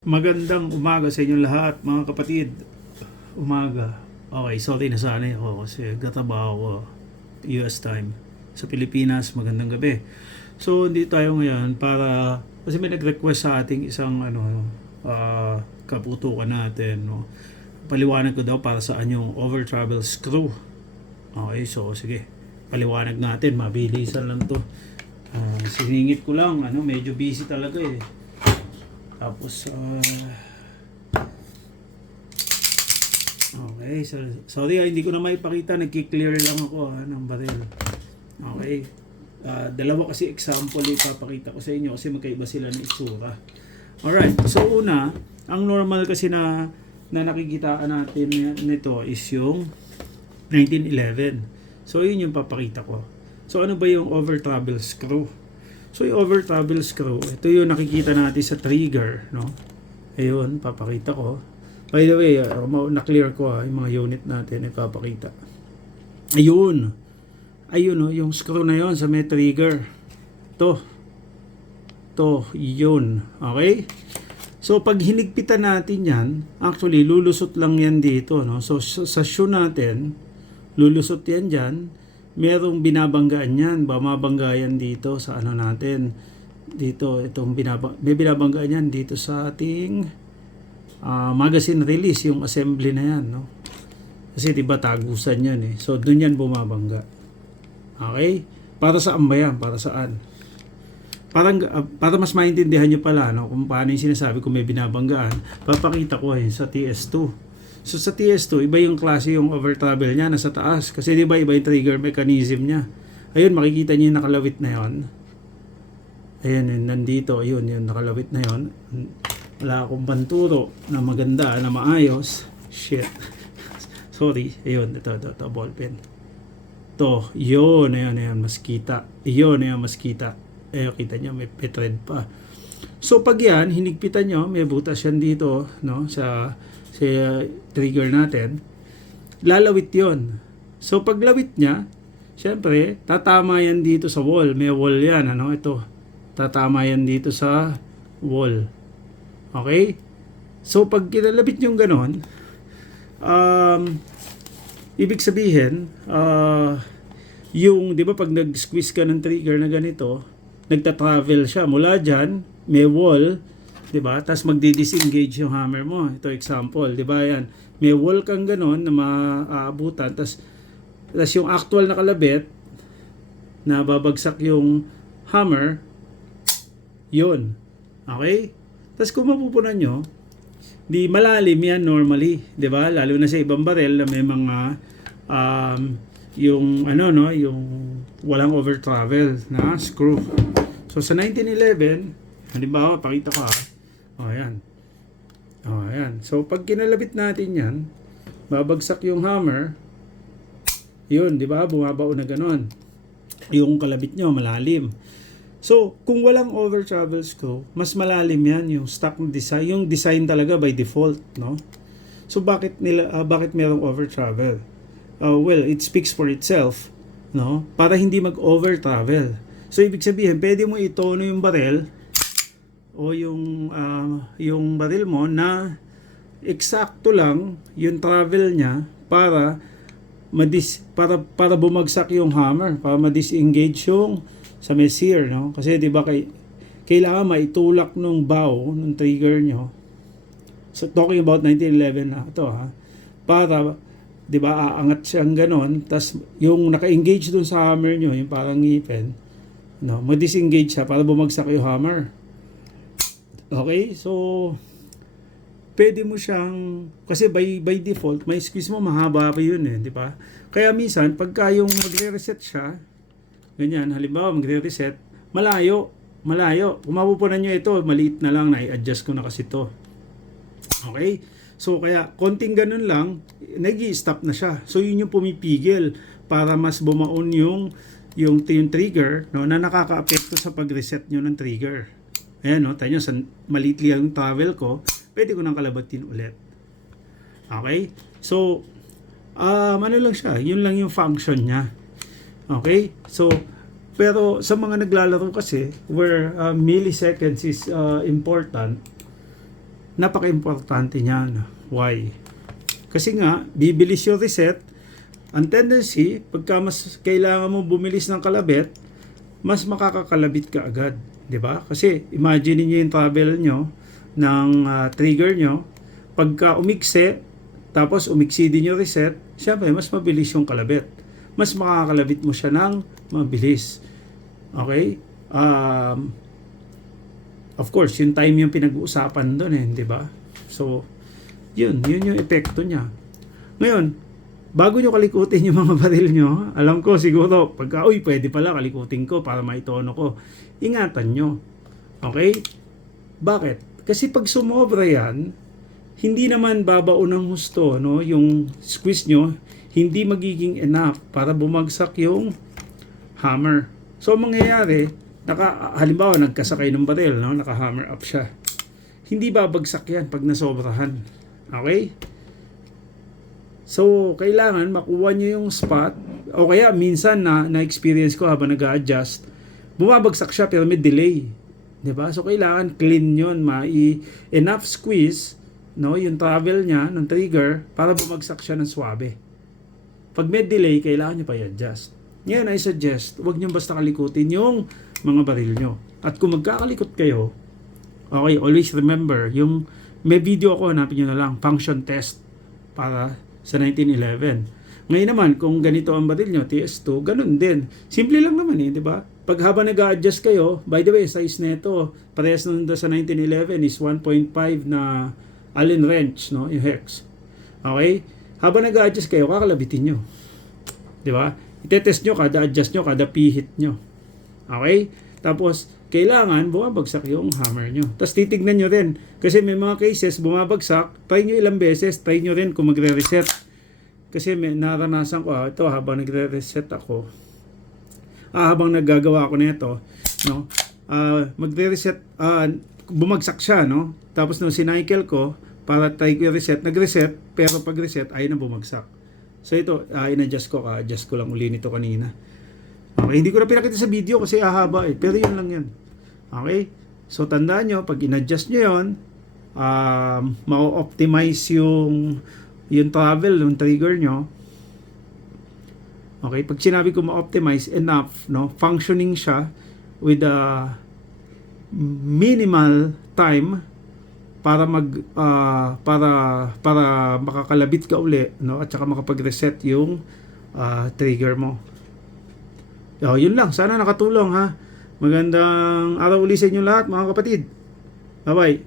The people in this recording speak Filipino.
Magandang umaga sa inyong lahat, mga kapatid. Umaga. Okay, sorry nasanay ako kasi gatabaho ko US time. Sa Pilipinas, magandang gabi. So, hindi tayo ngayon para kasi may nag-request sa ating isang kaputukan natin, no. Paliwanag ko daw para saan yung over travel screw. Okay, so sige. Paliwanag natin, mabilisan lang 'to. Siningit ko lang, medyo busy talaga eh. Tapos, okay, so, sorry hindi ko na maipakita, nagki-clear lang ako ng baril. Okay, dalawa kasi example ipapakita ko sa inyo kasi magkaiba sila ng itsura. Alright, so una, ang normal kasi na nakikitaan natin nito is yung 1911. So yun yung papakita ko. So ano ba yung over travel screw? So yung over travel screw, ito yung nakikita natin sa trigger, no? Ayun, papakita ko. By the way, na-clear ko yung mga unit natin, ipapakita. Ayun. Ayun, no, yung screw na yon sa may trigger. To, yun. Okay? So pag hinigpitan natin yan, actually lulusot lang yan dito, no? So sa shoe natin, lulusot yan dyan. Merong binabanggaan yan, mabanggayan dito sa ano natin. Dito, may binabanggaan yan dito sa ating magazine release, yung assembly na yan, no? Kasi diba tagusan yan eh. So dun yan bumabangga. Okay? Para saan ba yan? Para saan? Para mas maintindihan nyo pala, no, kung paano yung sinasabi kung may binabanggaan, papakita ko sa TS2. So sa TS2, iba yung klase yung over travel niya, nasa taas. Kasi di ba iba yung trigger mechanism niya. Ayun, makikita niyo yung nakalawit na yon. Ayun, nandito, ayun, yung nakalawit na yon. Wala akong panturo na maganda, na maayos. Shit. Sorry. Ayun, ito, ballpen. To, yun, ayun, mas kita. Yun, mas kita. Ayun, kita niyo, may thread pa. So pag yan, hinigpitan niyo, may butas yan dito, no, sa trigger natin, lalawit yon. So paglawit niya, syempre tatama yan dito sa wall. May wall yan, ito, tatama yan dito sa wall. Okay, so pag kinalabit yung ganon, ibig sabihin, yung, di ba pag nag-squeeze ka ng trigger na ganito, nagta-travel siya mula dyan, may wall, diba? Tapos magdi-disengage yung hammer mo. Ito example, diba yan? May wall kang ganon na maaabutan. Tapos yung actual na kalabit na babagsak yung hammer, yun. Okay? Tapos kung mapupunan nyo, di malalim yan normally, diba? Lalo na sa ibang barel na may mga yung yung walang over travel na screw. So sa 1911, halimbawa, pakita ko ayan. Ayan. So, pag kinalabit natin yan, babagsak yung hammer, yun, di ba? Bumabao na ganon. Yung kalabit nyo, malalim. So, kung walang over travel screw, mas malalim yan, yung stock design, yung design talaga by default, no? So, bakit merong over travel? Well, it speaks for itself, no? Para hindi mag-over travel. So, ibig sabihin, pwede mo itono yung barel o yung baril mo na eksakto lang yung travel niya para bumagsak yung hammer, para ma-disengage yung sa may sear, no? Kasi 'di ba kailangan maitulak nung bow ng trigger nyo. So talking about 1911 na ito para 'di ba aangat siyang ganon, tas yung naka-engage dun sa hammer nyo, yung parang ngipin, no, ma-disengage siya para bumagsak yung hammer. Okay, so pwede mo siyang, kasi by default, may squeeze mo mahaba pa yun di ba? Kaya minsan, pagka yung magre-reset siya, ganyan, halimbawa magre-reset, malayo. Kung mapupunan nyo ito, maliit na lang, na-i-adjust ko na kasi ito. Okay? So kaya, konting ganun lang, nag-i-stop na siya. So yun yung pumipigil para mas bumaon yung trigger, no, na nakaka-apekto sa pag-reset nyo ng trigger. Ayan, no, tayo nyo, maliit lang yung travel ko, pwede ko nang kalabatin ulit. Okay? So, ano lang siya, yun lang yung function niya. Okay? So, pero sa mga naglalaro kasi, where milliseconds is important, Napaka-importante niyan. Why? Kasi nga, bibilis yung reset. Ang tendency, pagka mas kailangan mo bumilis ng kalabit, mas makakakalabit ka agad. 'Di ba? Kasi imagine niyo yung travel nyo ng trigger nyo. Pagka umikse, tapos umiksi din yung reset, syempre mas mabilis yung kalabit. Mas makakalabit mo siya ng mabilis. Okay? Of course, yung time yung pinag-uusapan doon di ba? So, yun yung epekto niya. Ngayon, bago nyo kalikutin yung mga baril nyo, alam ko siguro, pagka, pwede pala kalikutin ko para maitono ko. Ingatan nyo. Okay? Bakit? Kasi pag sumobra yan, hindi naman babaon ng husto, no? Yung squeeze nyo, hindi magiging enough para bumagsak yung hammer. So, mangyayari, halimbawa, nagkasakay ng baril, no? Naka-hammer up siya. Hindi babagsak yan pag nasobrahan. Okay? So, kailangan makuha nyo yung spot, o kaya minsan na-experience ko habang nag-a-adjust, bumabagsak siya pero may delay. Diba? So, kailangan clean yun, enough squeeze, no, yung travel niya ng trigger para bumagsak siya ng swabe. Pag may delay, kailangan nyo pa i-adjust. Ngayon, I suggest, huwag nyo basta kalikutin yung mga baril nyo. At kung magkakalikot kayo, okay, always remember, yung may video ako, hanapin nyo na lang, function test para sa 1911. Ngayon naman, kung ganito ang baril nyo, TS2, ganun din. Simple lang naman di ba? Pag habang nag-a-adjust kayo, by the way, size nito, parehas nung sa 1911 is 1.5 na Allen wrench, no? Yung hex. Okay? Habang nag-a-adjust kayo, kakalabitin nyo. Di ba? Itetest nyo, kada adjust nyo, kada pihit nyo. Okay? Tapos, kailangan bumabagsak yung hammer nyo. Tapos titignan nyo rin. Kasi may mga cases, bumabagsak, try nyo ilang beses, try nyo rin kung magre-reset. Kasi may naranasan ko, ito habang nagre-reset ako, habang naggagawa ako nito, no? Magre-reset, bumagsak siya, no? Tapos nung sinycle ko, para try ko reset, nag-reset, pero pag-reset, ay na bumagsak. So ito, in-adjust ko, adjust ko lang uli nito kanina. Okay, hindi ko na pinakita sa video kasi ahaba pero yun lang yun. Okay, so tandaan nyo, pag in-adjust nyo yun, ma-optimize yung travel, yung trigger nyo. Okay, pag sinabi ko ma-optimize, enough, no? Functioning siya with a minimal time para para makakalabit ka uli, no? At saka makapag-reset yung trigger mo. Yun lang, sana nakatulong ha. Magandang araw ulit sa inyo lahat mga kapatid. Bye bye.